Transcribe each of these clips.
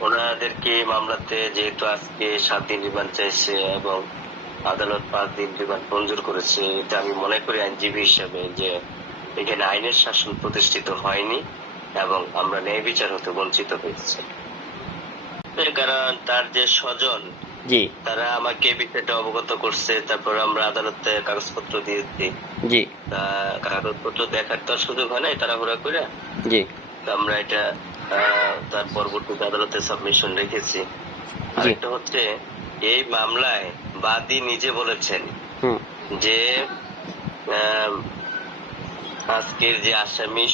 ওনাদেরকে মামলাতে যেহেতু আজকে সাত দিন রিমান্ড চাইছে এবং আদালত পাঁচ দিন রিমান্ড মঞ্জুর করেছে এটা আমি মনে করি আইনজীবী হিসেবে যে এখানে আইনের শাসন প্রতিষ্ঠিত হয়নি এবং আমরা ন্যায় বিচার হতে বঞ্চিত হয়েছি। কারণ তার যে স্বজন জি। তারা আমাকে বিষয়টা অবগত করছে তারপর আমরা আদালতে কাগজপত্র দিয়েছি। জি। কাগজপত্র দেখার তো আর সুযোগ হয় নাই তাড়াহুড়া করে। জি। আমরা এটা তার পরবর্তীতে আদালতে সাবমিশন রেখেছি। আরেকটা হচ্ছে এই মামলায় বাদী নিজে বলেছেন যে আজকের যে আসামি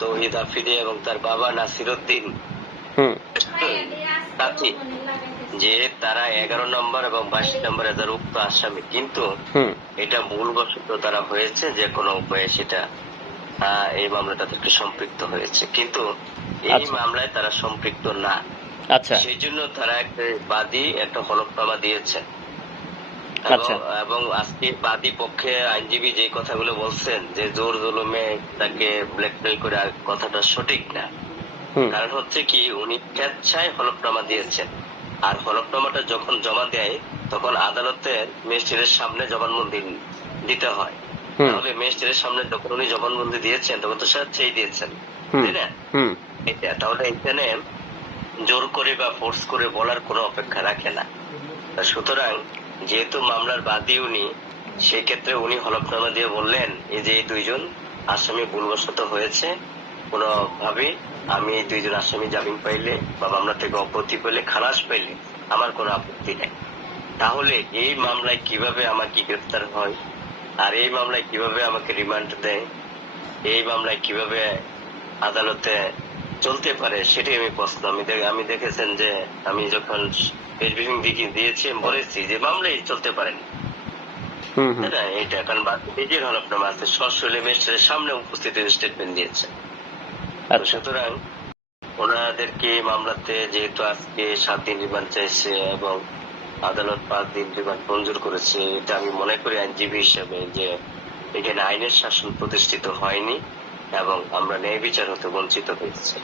তৌহিদ আফিদি এবং তার বাবা নাসির উদ্দিন সাথী যে তারা এগারো নম্বর এবং বাইশ নম্বরে যারা উক্ত আসামি। কিন্তু এটা ভুলবশত তারা হয়েছে যে কোনো উপায়ে সেটা এই মামলা তাদেরকে সম্পৃক্ত হয়েছে। কিন্তু এই আচ্ছা। মামলায় তারা সম্পৃক্ত না। আচ্ছা। সেই জন্য তারা একটা বাদী একটা হলফনামা দিয়েছে। আচ্ছা। এবং- আজকে বাদী পক্ষে আইনজীবী যে কথাগুলো বলছেন যে জোর জুলুমে তাকে ব্ল্যাকমেল করে কথাটা সঠিক না। কারণ হচ্ছে কি উনি স্বেচ্ছায় হলফনামা দিয়েছেন। আর হলফনামাটা যখন জমা দেয় তখন আদালতে ম্যাজিস্ট্রেটের সামনে জবানবন্দি দিতে হয়। তাহলে ম্যাজিস্ট্রেটের সামনে যখন উনি জবানবন্দি দিয়েছেন তখন তো স্বেচ্ছাই দিয়েছেন। তাই না? এটা তাহলে এখানে জোর করে বা ফোর্স করে বলার কোনো অপেক্ষা রাখে না। সুতরাং যেহেতু মামলার বাদী উনি সেই ক্ষেত্রে উনি হলফনামা দিয়ে বললেন এই যে এই দুইজন আসামি ভুলবশত হয়েছে কোনোভাবে আমি এই দুইজন আসামি জামিন পাইলে বা মামলা থেকে অপত্তি পেলে খালাস পাইলে আমার কোনো আপত্তি নেই। তাহলে এই মামলায় কীভাবে আমাকে গ্রেফতার হয়? আর এই মামলায় কীভাবে আমাকে রিমান্ড দেয় এই মামলায় কীভাবে আদালতে চলতে পারে সেটাই আমি প্রশ্ন। আমি আমি দেখেছেন যে আমি যখন ব্রিফিং দিকে দিয়েছি বলেছি যে মামলাই চলতে পারেন। না? এটা কারণ নিজের হলফনামা আছে সশরীরে ম্যাজিস্ট্রেটের সামনে উপস্থিত স্টেটমেন্ট দিয়েছে। আচ্ছা। সুতরাং ওনাদেরকে মামলাতে যেহেতু আজকে সাত দিন রিমান্ড চাইছে এবং আদালত পাঁচ দিন রিমান্ড মঞ্জুর করেছে। এটা আমি মনে করি আইনজীবী হিসেবে যে এখানে আইনের শাসন প্রতিষ্ঠিত হয়নি এবং আমরা ন্যায় বিচার হতে বঞ্চিত হয়েছি।